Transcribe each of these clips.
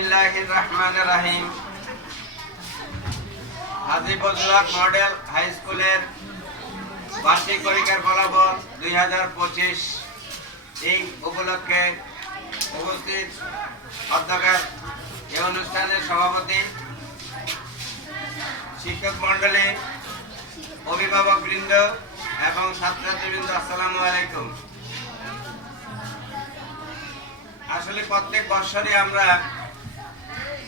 বিসমিল্লাহির রহমানির রহিম হাজিবুল্লাহ model high স্কুলের বার্ষিক পরীক্ষার ফলাফল দুই হাজার পঁচিশ। এই উপলক্ষে উপস্থিত অধ্যক্ষের এই অনুষ্ঠানের সভাপতি, শিক্ষক মণ্ডলী, অভিভাবক বৃন্দ এবং ছাত্রছাত্রীবৃন্দ, আসসালামু আলাইকুম। আসলে প্রত্যেক বছরই আমরা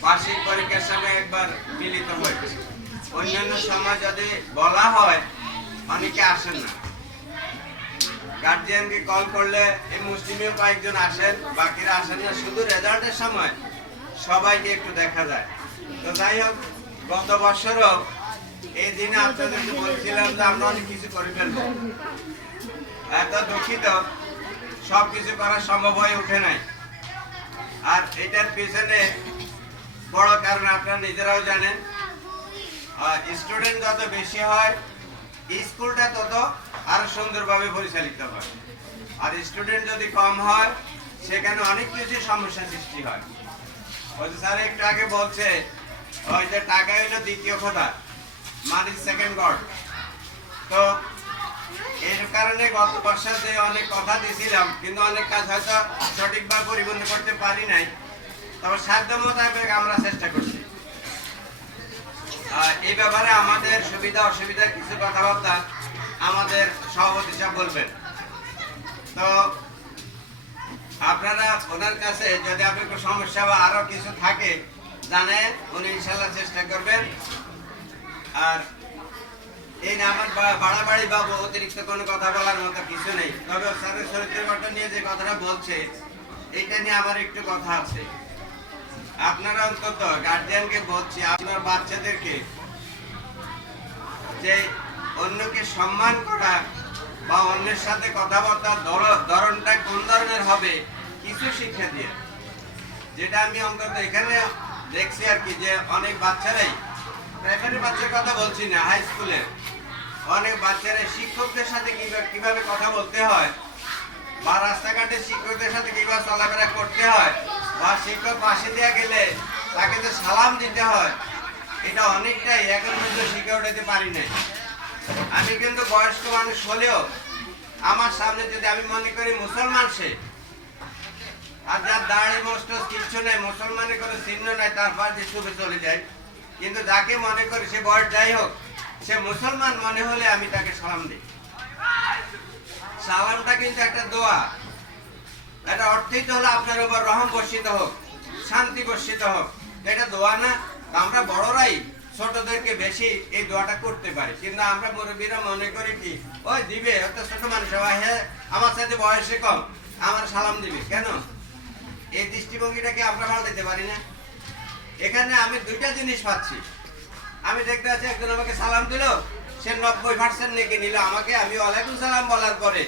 বার্ষিক পরীক্ষার সময় একবার মিলিত হই অন্যান্য সময় যদি বলা হয়, অনেকে আসেন না। গার্জিয়ানকে কল করলে এই মুসলিমেও কয়েকজন আসেন, বাকিরা আসেন না। শুধু রেজাল্টের সময় সবাইকে একটু দেখা যায়। তো যাই হোক, গত বছরও এই দিনে আপনাদেরকে বলছিলাম যে আমরা অনেক কিছু করে ফেলব। এত দুঃখিত সব কিছু করা সম্ভব হয়ে ওঠে নাই। আর এটার পিছনে বড় কারণ আপনারা নিজেরাও জানেন। স্টুডেন্ট যত বেশি হয় স্কুলটা তত আরও সুন্দরভাবে পরিচালিত হয়। আর স্টুডেন্ট যদি কম হয়, সেখানে অনেক কিছু সমস্যা সৃষ্টি হয়। ওই স্যার একটু আগে বলছে, ওই যে টাকা হইল দ্বিতীয় কথা মানি সেকেন্ড গড তো এর কারণে গত বর্ষাতে অনেক কথা দিয়েছিলাম কিন্তু অনেক কাজ হয়তো সঠিকভাবে পরিপূর্ণ করতে পারি নাই। তবে সাধ্য মোতাবেক আমরা চেষ্টা করছি। এই ব্যাপারে আমাদের সুবিধা, অসুবিধা কিছু কথাবার্তা আমাদের সভাপতি সাহেব বলবেন। তো আপনারা ওনার কাছে যদি আপনার কোনো সমস্যা বা আরও কিছু থাকে, জানে উনি ইনশাল্লাহ চেষ্টা করবেন। আর এই না আমার বাড়াবাড়ি বা অতিরিক্ত কোনো কথা বলার মতো কিছু নেই। তবে স্যারের চরিত্রের ঘটনা নিয়ে যে কথাটা বলছে, এইটা নিয়ে আমার একটু কথা আছে। আপনারা অন্তত গার্জিয়ানকে বলছি, আপনার বাচ্চাদেরকে যে অন্যকে সম্মান করা বা অন্যের সাথে কথাবার্তার ধর- ধরনটা কোন ধরনের হবে, কিছু শিক্ষা দিয়ে। যেটা আমি অন্তত এখানে দেখছি আর কি, যে অনেক বাচ্চারাই প্রাইমারি বাচ্চার কথা বলছি না হাই স্কুলে অনেক বাচ্চারা শিক্ষকদের সাথে কীভাবে কথা বলতে হয়, বা রাস্তাঘাটে শিক্ষকদের সাথে কীভাবে চলাফেরা করতে হয় বা শিক্ষক পাশে দিয়ে গেলে তাকে যে সালাম দিতে হয়। এটা অনেকটাই, এখন পর্যন্ত শিখে উঠাতে পারি নাই। আমি কিন্তু বয়স্ক মানুষ হলেও আমার সামনে যদি আমি মনে করি মুসলমান সে, আর যার দাড়ি মস্ত কিচ্ছু নেই, মুসলমানের কোনো চিহ্ন নাই, তার পা যে শুভে চলে যায় কিন্তু যাকে মনে করি সে বয়স যাই হোক, সে মুসলমান মনে হলে আমি তাকে সালাম দিই। সালামটা কিন্তু একটা দোয়া। এটা অর্থই তো হলো আপনার উপর রহম বর্ষিত হোক শান্তি বর্ষিত হোক। এটা দোয়া না আমরা বড়রাই ছোটদেরকে বেশি এই দোয়াটা করতে পারি। কিন্তু আমরা মুরব্বীরা মনে করি কি ওই দিবে অত ছোট মানুষ হয়, আমার সাথে বয়সে কম আমার সালাম দিবে। কেন? এই দৃষ্টিভঙ্গিটাকে আমরা ভালো দিতে পারি না? এখানে আমি দুইটা জিনিস পাচ্ছি। আমি দেখতে আছি একজন আমাকে সালাম দিল সে নব্বই পার্সেন্ট নেকি নিল আমাকে আমি ওয়ালাইকুম সালাম বলার পরে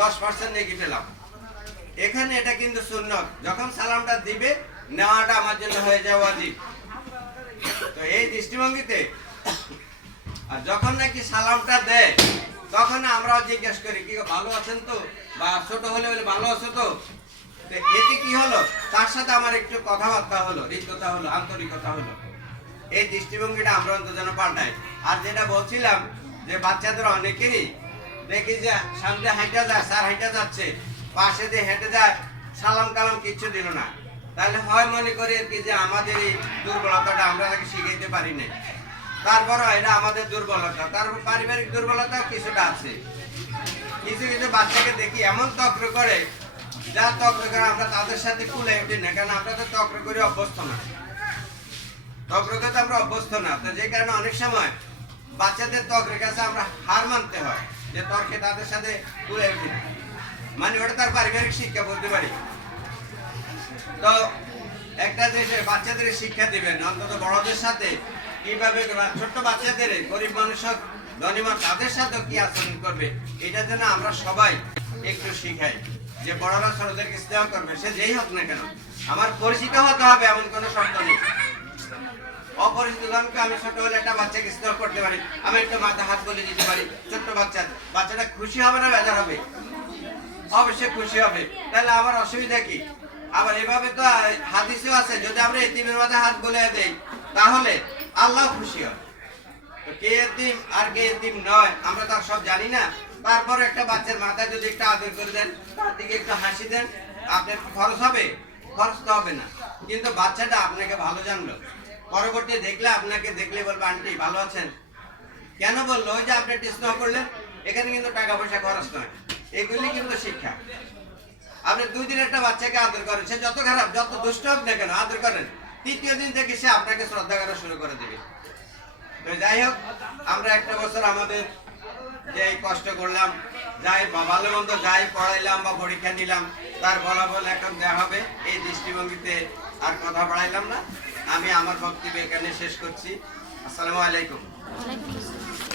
দশ পার্সেন্ট নেকি পেলাম। এখানে এটা কিন্তু সুন্নত। যখন সালামটা দিবে, নেওয়াটা আমার জন্য হয়ে যাওয়া উচিত। তো এই দৃষ্টিভঙ্গিতে, আর যখন নাকি সালামটা দেয়, তখন আমরাও জিজ্ঞেস করি, কি ভালো আছেন তো? বা ছোট হলে বলে, ভালো আছো তো? এতে কি হলো? তার সাথে আমার একটু কথাবার্তা হলো হৃদ্যতা হলো, আন্তরিকতা হলো। এই দৃষ্টিভঙ্গিটা আমরা অন্তত যেন পাল্টাই। আর যেটা বলছিলাম যে বাচ্চাদের অনেকেরই দেখি যে সামনে হাঁটা যায়, স্যার হাঁটা যাচ্ছে। পাশে দিয়ে হেঁটে যায়, সালাম কালাম কিচ্ছু দিল না। তাহলে হয় মনে করি আর কি যে আমাদের এই দুর্বলতাটা আমরা তাকে শিখাইতে পারি নাই। তারপরও এটা আমাদের দুর্বলতা তারপর পারিবারিক দুর্বলতাও কিছুটা আছে। কিছু কিছু বাচ্চাকে দেখি এমন তক্র করে, যা তক্র করে আমরা তাদের সাথে কুলে উঠি না, কারণ আমরা তো তক্র করে অভ্যস্ত না। তক্রকে তো আমরা অভ্যস্ত না, তো যে কারণে অনেক সময় বাচ্চাদের তক্রের কাছে আমরা হার মানতে হয়, যে তর্কে তাদের সাথে কুলে উঠি না। মানে ওটা তার পারিবারিক শিক্ষা বলতে পারি। তো একটা দেশে বাচ্চাদের শিক্ষা দিবেন, অন্তত বড়দের সাথে। কীভাবে ছোট্ট বাচ্চাদের, গরিব মানুষ ধনী মানুষ, তাদের সাথে কি আচরণ করবে? এটা যেন আমরা সবাই একটু শিখাই। যে বড়রা ছোটদেরকে স্নেহ করবে, সে যেই হোক না কেন। আমার পরিচিত হতে হবে এমন কোনো শর্ত নেই। অপরিচিত জনকে আমি ছোট হলে একটা বাচ্চাকে স্নেহ করতে পারি। আমি একটু মাথা হাত বলে দিতে পারি। ছোট্ট বাচ্চা, বাচ্চাটা খুশি হবে না বেজার হবে? অবশ্যই খুশি হবে। তাহলে আমার অসুবিধা কি? আবার এভাবে তো হাদিসেও আছে, যদি আমরা এতিমের মাঝে হাত বলে দেই, তাহলে আল্লাহ খুশি তো কে এতিম আর কে এতিম নয়, আমরা তো আর সব জানি না। তারপর একটা বাচ্চার মাথায় যদি একটা আদর করে দেন, তার দিকে একটু হাসি দেন, আপনার খরচ হবে? খরচ তো হবে না। কিন্তু বাচ্চাটা আপনাকে ভালো জানলো। পরবর্তী দেখলে আপনাকে দেখলে বলবে, আন্টি, ভালো আছেন? কেন বলল? ওই যে আপনি একটু স্নেহ করলেন, এখানে কিন্তু টাকা পয়সা খরচ নয়। এগুলি কিন্তু শিক্ষা। আপনি দুই দিন একটা বাচ্চাকে আদর করেন, সে যত খারাপ, যত দুষ্ট হোক না কেন, আদর করেন। তৃতীয় দিন থেকে সে আপনাকে শ্রদ্ধা করা শুরু করে দেবে। তো যাই হোক, আমরা একটা বছর আমাদের যে কষ্ট করলাম, যাই ভালো মন্দ যাই পড়াইলাম বা পরীক্ষা নিলাম, তার ফলাফল এখন দেওয়া হবে, এই দৃষ্টিভঙ্গিতে আর কথা বাড়াইলাম না। আমি আমার বক্তব্য এখানে শেষ করছি। আসসালামু আলাইকুম।